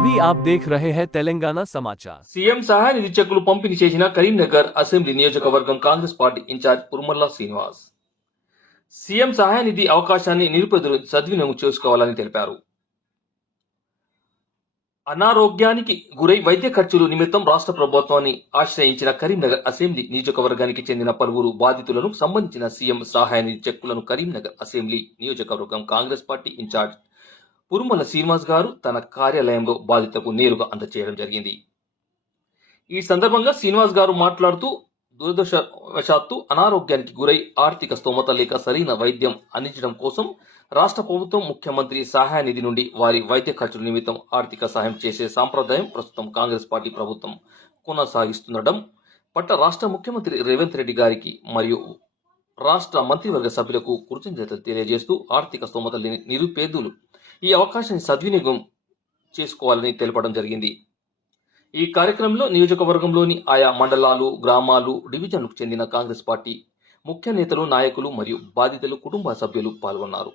अभी आप देख रहे हैं तेलंगाना समाचार। సీఎం సహాయ నిధి చెక్కులు పంపిణీ చేసిన కరీంనగర్ అసెంబ్లీ నియోజకవర్గం Congress party incharge Purumalla Srinivas. CM సహాయ నిధి అవకాశాన్ని నిరుపేదలు సద్వినియోగం చేసుకోవాలని తెలిపారు. అనారోగ్యానికి గురై వైద్య ఖర్చులు నిమిత్తం రాష్ట్ర ప్రభుత్వాన్ని ఆశ్రయించిన కరీంనగర్ అసెంబ్లీ నియోజకవర్గానికి చెందిన పలువురు బాధితులను సంబంధించిన సీఎం సహాయ నిధి చెక్కులను కరీంనగర్ అసెంబ్లీ నియోజకవర్గం Congress party incharge Purumalla Srinivas గారు తన కార్యాలయంలో బాధితులకు నేరుగా అందజేయడం జరిగింది. ఈ సందర్భంగా శ్రీనివాస్ గారు మాట్లాడుతూ, దురదృష్టవశాత్తు అనారోగ్యానికి గురై ఆర్థిక స్తోమత లేక సరైన వైద్యం అందించడం కోసం రాష్ట్ర ప్రభుత్వం ముఖ్యమంత్రి సహాయ నిధి నుండి వారి వైద్య ఖర్చుల నిమిత్తం ఆర్థిక సహాయం చేసే సాంప్రదాయం ప్రస్తుతం కాంగ్రెస్ పార్టీ ప్రభుత్వం కొనసాగిస్తుండడం పట్ల రాష్ట్ర ముఖ్యమంత్రి రేవంత్ రెడ్డి గారికి మరియు రాష్ట్ర మంత్రివర్గ సభ్యులకు కృతజ్ఞతలు తెలియజేస్తూ ఆర్థిక స్తోమత లేని నిరుపేదలు ఈ అవకాశాన్ని సద్వినియోగం చేసుకోవాలని తెలపడం జరిగింది. ఈ కార్యక్రమంలో నియోజకవర్గంలోని ఆయా మండలాలు, గ్రామాలు, డివిజన్లకు చెందిన కాంగ్రెస్ పార్టీ ముఖ్య నేతలు, నాయకులు మరియు బాధితులు కుటుంబ సభ్యులు పాల్గొన్నారు.